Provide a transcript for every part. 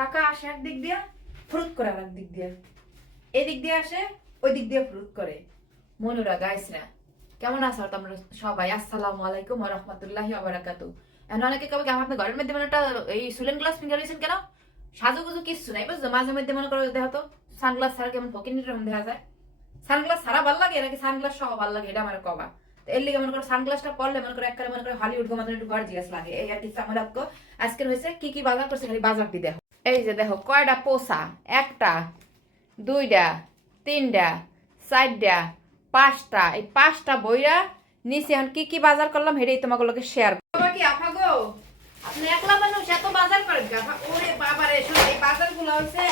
টাকা আসে একদিক দিয়ে ফ্রুত করে আর দিক দিয়ে। এদিক দিয়ে আসে ওই দিক দিয়ে ফ্রুত করে। মনুরা গাইসরা, কেমন আছো তোমরা সবাই? আসসালামু আলাইকুম রাহমাতুল্লাহি ওয়া বারাকাতু। এখন অনেকে কবে কি আমার আপনার ঘরের মধ্যে মানে একটা, এই সুলেন গ্লাস ফিঙ্গার দিয়েছেন কেন? সাজুগুজু কিচ্ছু নাই, বুঝছ? মাঝে মধ্যে মনে করো দেখো তো, সানগ্লাস ছাড়া কেমন ফকিনির রকম দেখা যায়। সানগ্লাস ছাড়া ভালো লাগে, নাকি সানগ্লাস সহ ভালো লাগে, এটা আমার কবা। এর লিগে মনে করো সানগ্লাসটা পরলে মনে করো একবারে মনে করো হলিউড গো মতন একটু গর্জিয়াস লাগে। এই আর কি সামলাক্য আজকের হয়েছে কি কি বাজার করছে খালি বাজার দিয়ে দেখো। এই যে দেখো কয়টা পোষা? একটা দুইটা তিনটা চারটা পাঁচটা। এই পাঁচটা বইরা নিচে এখন কি কি বাজার করলাম হেরেই তোমাকে শেয়ার কি আফা বাজার করেন ওরে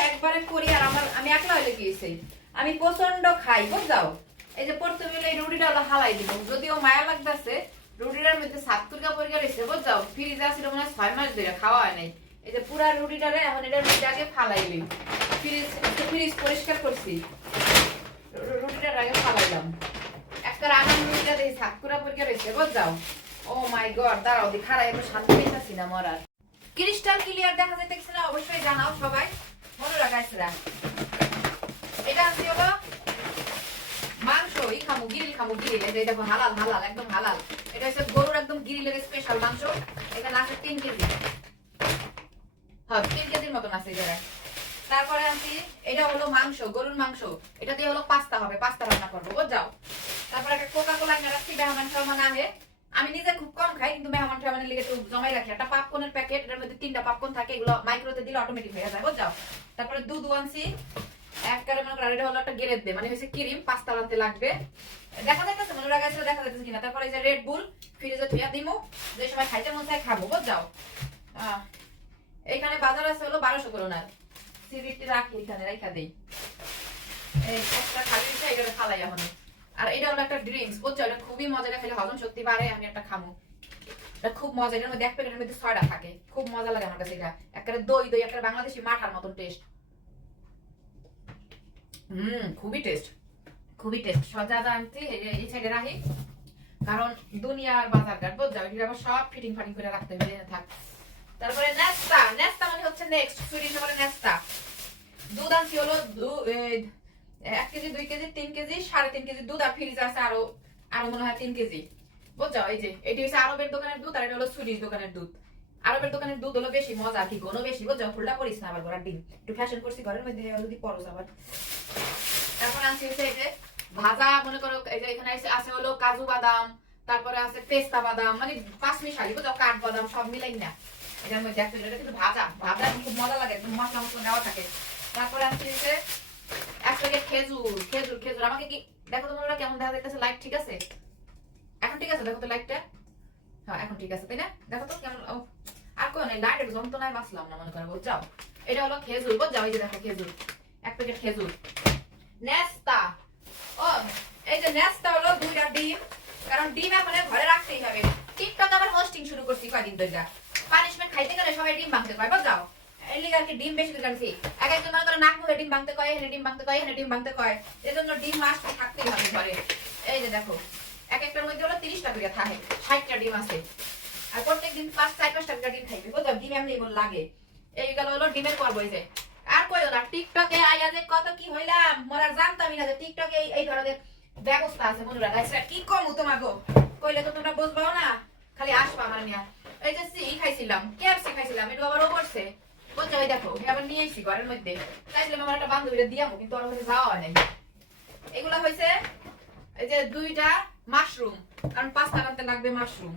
একবারে করি আমার আমি একলা হইলে গিয়েছি আমি প্রচণ্ড খাই, বুঝাও? এই যে গেলে এই রুটিটা হলো হালাই দিব। যদিও মায়া লাগতেছে, রুটিটার মধ্যে সাত তুলকা পরিকা রয়েছে, বুঝাও? ফ্রিজে আসলে মনে ছয় মাস ধরে খাওয়া হয় নাই। এই যে পুরা রুটিটারে এখন এটার মধ্যে আগে ফালাইলি ফ্রিজ ফ্রিজ পরিষ্কার করছি। রু- রুটিটার আগে ফালাইলাম। একটা রান্নার রুটিটা দেখি সাতকুরা পরিকা রয়েছে বুঝাও ও মাই গড, দাঁড়াও দি খারাপ একটু শান্তি পেয়েছি না মরার। ক্রিস্টাল ক্লিয়ার দেখা যাইতেছে না, অবশ্যই জানাও সবাই। মনে রাখাইছিরা এটা হচ্ছে হলো মাংস এই খামু, গিরিল খামু, গিরিল। এই দেখো, হালাল হালাল, একদম হালাল। এটা হচ্ছে গরুর একদম গিরিলের স্পেশাল মাংস। এখানে আছে তিন কেজি। তিন কেজির মতন আছে এই তারপরে আনছি, এটা হলো মাংস, গরুর মাংস। এটা দিয়ে হলো পাস্তা হবে, পাস্তা রান্না করব বুঝাও তারপরে একটা কোকা কোলা এনে রাখছি, মেহমান সহমান আহে। আমি নিজে খুব কম খাই, কিন্তু মেহমান টেহমানের লিগে একটু জমাই রাখি। একটা পাপকনের প্যাকেট এটার মধ্যে তিনটা পাপকন থাকে, এগুলো মাইক্রোতে দিলে অটোমেটিক হয়ে যায় বুঝাও তারপরে দুধ আনছি এক কারে মনে করো এটা হলো একটা গেরেট দে মানে হচ্ছে ক্রিম, পাস্তা আনতে লাগবে। দেখা যাইতেছে, মনে রাখাইছে দেখা যাইতেছে কিনা। তারপরে যে রেড বুল ফ্রিজে ধুইয়া দিমু, যে সময় খাইতে মন চাই খাব বুঝাও আহ এইখানে বাজার আছে হলো বারোশো করোনার সিরিজটি রাখি, এখানে রাখা দেই। একটা খালি দিচ্ছে এটা এখন আর এটা হলো একটা ড্রিঙ্কস খুবই মজা খেলে হজম শক্তি বাড়ে, আমি একটা খামু। এটা খুব মজা, এটার মধ্যে এক প্যাকেটের মধ্যে ছয়টা থাকে। খুব মজা লাগে আমার কাছে এটা। একটা দই দই, একটা বাংলাদেশি মাঠার মতন টেস্ট হুম, খুবই টেস্ট খুবই টেস্ট সজা আনছি, এই সাইডে রাখি। কারণ দুনিয়ার বাজার ঘাট বুঝছ আবার সব ফিটিং ফাটিং করে রাখতে হবে, থাক। তারপরে নেস্তা। নেস্তা মানে হচ্ছে নেক্সট নেস্তা। দুধ আনছি হলো এক কেজি, দুই কেজি, তিন কেজি, সাড়ে তিন কেজি দুধ, আর ফ্রিজ আছে আরও আরও মনে হয় তিন কেজি। বুঝছ? এই যে, এটি হচ্ছে আরবের দোকানের দুধ, আর এটা হলো সুইডিশ দোকানের দুধ। আরবের দোকানের দুধ হলো বেশি, মজা কি বেশি, বুঝছ? ফুলটা করিস না আবার ঘোরার ডিম। একটু ফ্যাশন করছি ঘরের মধ্যে যদি পরস আবার। তারপর আনছি হচ্ছে এই যে ভাজা, মনে করো, এই যে এখানে আছে- হলো কাজু বাদাম, তারপরে আছে পেস্তা বাদাম মানে পাঁচ মিশালি, বুঝছ? কাঠ বাদাম, সব মিলাই না। এটার মধ্যে একটা এটা কিন্তু ভাজা। ভাজা খুব মজা লাগে, একদম মশলা মশলা দেওয়া থাকে। তারপরে আনছি হচ্ছে এক প্যাকেট খেজুর খেজুর খেজুর। আমাকে কি দেখো তো হয় কেমন দেখা যাইতেছে লাইট ঠিক আছে? এখন ঠিক আছে? দেখো তো লাইটটা হ্যাঁ এখন ঠিক আছে, তাই না? দেখো তো কেমন আর কোনো নেই লাইটের যন্ত্রণায় বাঁচলাম না, মনে করো। বুঝাও এটা হলো খেজুর। বুঝাও এই যে দেখো খেজুর। এক প্যাকেট খেজুর। নেস্তা। ও, এই যে নেস্তা হলো দুইটা ডিম। কারণ ডিম এখন ঘরে রাখতেই হবে। টিকটক আবার হোস্টিং শুরু করছি কয়দিন ধরে খাইতে গেলে সবাই ডিম ভাঙতে কয় বুঝাও এই লিগে আর কি ডিম বেশি করে এক একজন মনে করে নাক মুখে ডিম ভাঙতে কয়, এখানে ডিম ভাঙতে কয়, এখানে ডিম ভাঙতে কয়। এজন্য ডিম মাছ থাকতেই হবে ঘরে। এই যে দেখো, এক একটার মধ্যে হলো তিরিশটা করে থাকে, ষাটটা ডিম আছে। আর প্রত্যেক দিন পাঁচ, চার, পাঁচটা করে ডিম খাইবে বুঝলো ডিম এমনি লাগে। এই গেল হলো ডিমের পর্ব এই যে। আর কই না, টিকটকে আইয়া যে কত কি হইলাম, মোরার জানতামই না যে টিকটকে এই- ধরনের ব্যবস্থা আছে বন্ধুরা। কি কম তোমাগো? কইলে তো তোমরা বুঝবাও না, খালি আসবা আমার নিয়া মাশরুম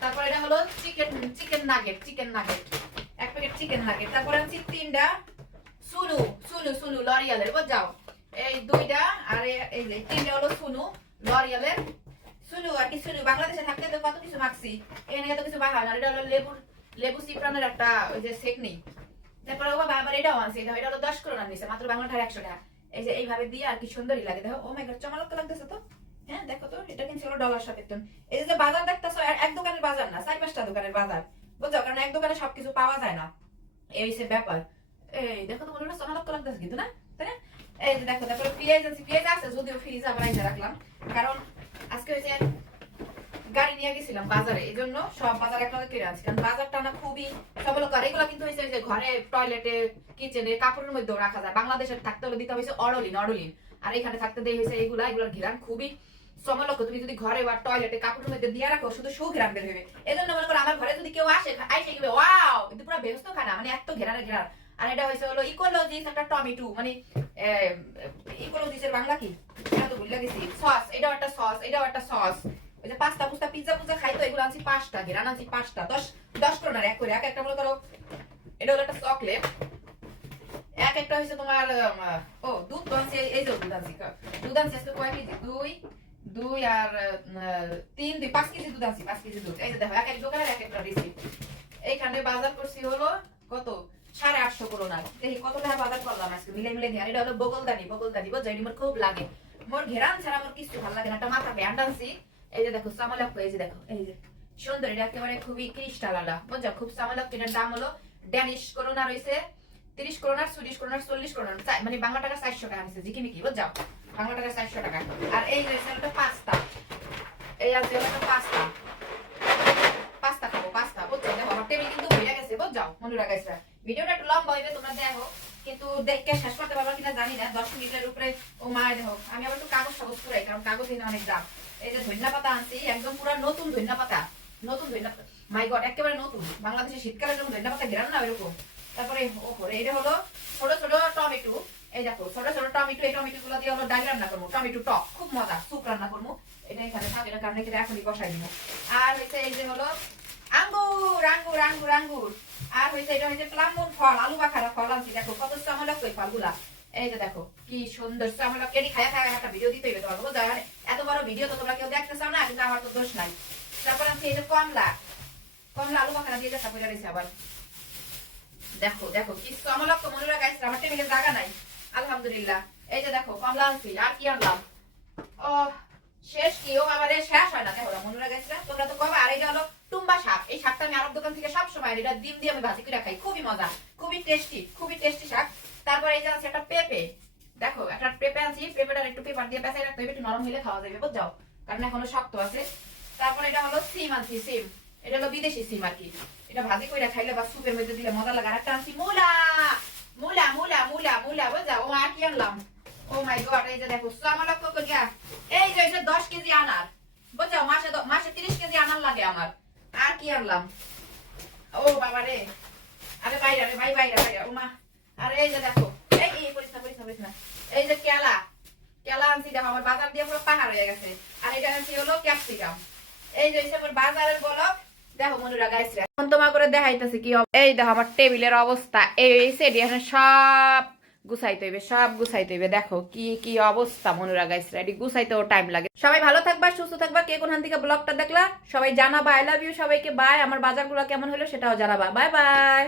তারপর এটা হলো chicken chicken nugget chicken nugget. এক প্যাকেট চিকেন নাগেট। তারপর আনছি তিনটা সুনু সুনু সুনু, লরিয়ালের। বুঝাও। এই দুইটা, আর এই তিনটা হলো সুনু, লরিয়ালের সুনু আর কি সুনু বাংলাদেশে থাকতে তো কত কিছু মাখছি এখানে এত কিছু হয় না। এটা হলো লেবু লেবু সিপ্রানের একটা ওই যে সেক নেই তারপরে ও বাবা এটাও আনছে। এটা হলো দশ করোনা নিছে মাত্র বাংলা একশো টাকা। এই যে এইভাবে দিয়ে আর কি সুন্দরই লাগে। দেখো, ও মাই গড লাগতেছে তো? হ্যাঁ দেখো তো, এটা কিন্তু ডলার শপের এই যে বাজার দেখতেছো এক দোকানের বাজার না, চার পাঁচটা দোকানের বাজার। বুঝছ? কারণ এক দোকানে সবকিছু পাওয়া যায় না। এই হচ্ছে ব্যাপার। এই দেখো তো মনে হয় লাগতেছে কিন্তু না? তাই না? এই যে দেখো, তারপরে পেঁয়াজ আছে। পেঁয়াজ আছে, যদিও ফ্রিজ আবার রাখলাম। কারণ আজকে হচ্ছে গাড়ি নিয়ে গেছিলাম বাজারে, এই জন্য সব বাজার একলাগে কিনে আনছি। কারণ বাজারটা না খুবই সবলকার এগুলো কিন্তু হয়েছে যে ঘরে টয়লেটে কিচেনে কাপড়ের মধ্যেও রাখা যায়। বাংলাদেশের থাকতে হলে দিতে হয়েছে অরলিন অরলিন। আর এখানে থাকতে দেই হয়েছে এগুলা, এগুলোর ঘিরান খুবই তুমি যদি ঘরে বা টয়লেটে কাপড়ের মধ্যে দিয়ে রাখো, শুধু ঘেরান বের হবে মনে করো আমার ঘরে যদি কেউ আসে আইসে গেবে ওয়াও, কিন্তু পুরো ব্যস্ত খানা মানে এত ঘেরারে ঘেরার আর এটা হয়েছে হলো ইকোলজিস একটা টমেটো মানে ইকোলজিসের বাংলা কি? তিন, দুই, পাঁচ কেজি দুধ আনছি, পাঁচ কেজি দুধ। এই যে দেখো, এক এক দোকানের এক একটা রিসিপ্ট এইখানে বাজার করছি হলো কত? সাড়ে আটশো করোনার। দেখি কত টাকা বাজার করলাম আজকে? মিলে মিলে আর এটা হলো বগলদানি বগলদানি, বুঝছ? এটি মোর খুব লাগে। মোর ঘেরান ছাড়া আমার কিছু ভালো লাগে না। একটা মাথা ব্যান্ড আনছি, এই যে দেখো সামালাপ এই যে দেখো, এই যে। সুন্দর, এটা একেবারে খুবই ক্রিস্টাল আলা বুঝছ? খুব সামালাপ এটার দাম হলো ড্যানিশ করোনা রয়েছে, তিরিশ করোনার চল্লিশ করোনার চল্লিশ করোনার মানে বাংলা টাকা চারশো টাকা নিচ্ছে জিকিমিকি বুঝছ? বাংলা টাকা চারশো টাকা। আর এই রয়েছে একটা পাস্তা। এই আছে একটা পাস্তা। পাস্তা খাব, পাস্তা, বুঝছ? দেখো, আমার টেবিল কিন্তু ভরে গেছে, বুঝছ? মনে রাখাইছে ভিডিওটা একটু লম্বা হইবে, তোমরা দেখো। কিন্তু দেখে শেষ করতে পারব কিনা জানি না, দশ মিনিটের উপরে ও মায়ের দেখো আমি আবার একটু কাগজ কাগজ পুরাই, কারণ কাগজ এনে অনেক দাম। এই যে ধনিয়া পাতা আনছি, একদম পুরো নতুন ধনিয়া পাতা, নতুন ধনিয়া পাতা। মাই গড একেবারে নতুন। বাংলাদেশে শীতকালে যখন ধনিয়া পাতা ঘেরান না ওইরকম। তারপরে ওপরে এটা হলো ছোট ছোট টমেটো। এই দেখো, ছোট ছোট টমেটো, এই টমেটো গুলো দিয়ে হলো ডাল রান্না করব। টমেটো টক, খুব মজা, স্যুপ রান্না করব। এটা এখানে থাকে না, কারণ এখানে এখনই বসাই দিব। আর হচ্ছে এই যে হলো আঙ্গুর আঙ্গুর আঙ্গুর আঙ্গুর। আর হয়েছে এটা হয়েছে প্লামন ফল, আলু বাখারা ফল আনছি, দেখো, কত চামলক ওই ফলগুলা। এই যে দেখো, কি সুন্দর চামলক কেডি খায়া খায়া একটা ভিডিও দিতে হইবে তোমার বুঝছ মানে এত বড় ভিডিও তো তোমরা কেউ দেখতে চাও না, কিন্তু আমার তো দোষ নাই। তারপর আনছি এই যে কমলা। কমলা, আলু বাখারা দিয়ে যাচ্ছে পড়ে আবার। দেখো দেখো, কি চামলক তো মনে রাখাইছে আমার টেবিলে জায়গা নাই। আলহামদুলিল্লাহ। এই যে দেখো, কমলা আনছি, আর কি আনলাম? ও শেষ কি? ও আমার শেষ হয় না। দেখো, মনে রাখাইছে তোমরা তো কবে। আর এই যে টুম্বা শাক। এই শাকটা আমি আরব দোকান থেকে সব সময় এটা ডিম দিয়ে আমি ভাজি করে খাই। খুবই মজা। খুবই টেস্টি খুবই টেস্টি শাক। তারপর এই যে আছে একটা পেঁপে। দেখো, একটা পেঁপে আনছি। পেঁপেটা একটু পেপার দিয়ে পেঁচাই রাখতে হবে। একটু নরম হলে খাওয়া যাবে বুঝছ কারণ এখনও শক্ত আছে। তারপর এটা হলো সিম আনছি, সিম। এটা হলো বিদেশি সিম আর কি। এটা ভাজি করে খাইলে বা সুপের মধ্যে দিলে মজা লাগে। আর একটা আনছি, মূলা। মূলা মূলা মূলা মূলা বুঝছ ও, আর কি আনলাম? ও মাই গড এই যে দেখো আমার করিয়া। এই যে দশ কেজি আনার। বুঝছ মাসে মাসে তিরিশ কেজি আনার লাগে আমার। আর কি আনলাম ও বাবা রে আরে বাইরে আরে ভাই বাইরে বাইরে ও আরে এই যে দেখো এই এই না পরিস না এই যে কেলা কেলা আনছি দেখো আমার বাজার দিয়ে পুরো পাহাড় হয়ে গেছে আর এটা আনছি হলো ক্যাপসিকাম এই যে আমার বাজারের বলক দেখো মনুরা গাইছে এখন তোমার করে দেখাইতেছে কি এই দেখো আমার টেবিলের অবস্থা এই এখানে সব গুছাইতে হইবে, সব গুছাইতে হইবে। দেখো কি কি অবস্থা, মনুরা গাইস রেডি গুছাইতেও টাইম লাগে। সবাই ভালো থাকবা, সুস্থ থাকবা। কে কোনখান থেকে ব্লগটা দেখলা? সবাই জানাবা আই লাভ ইউ সবাইকে বাই আমার বাজারগুলো কেমন হলো সেটাও জানাবা। Bye bye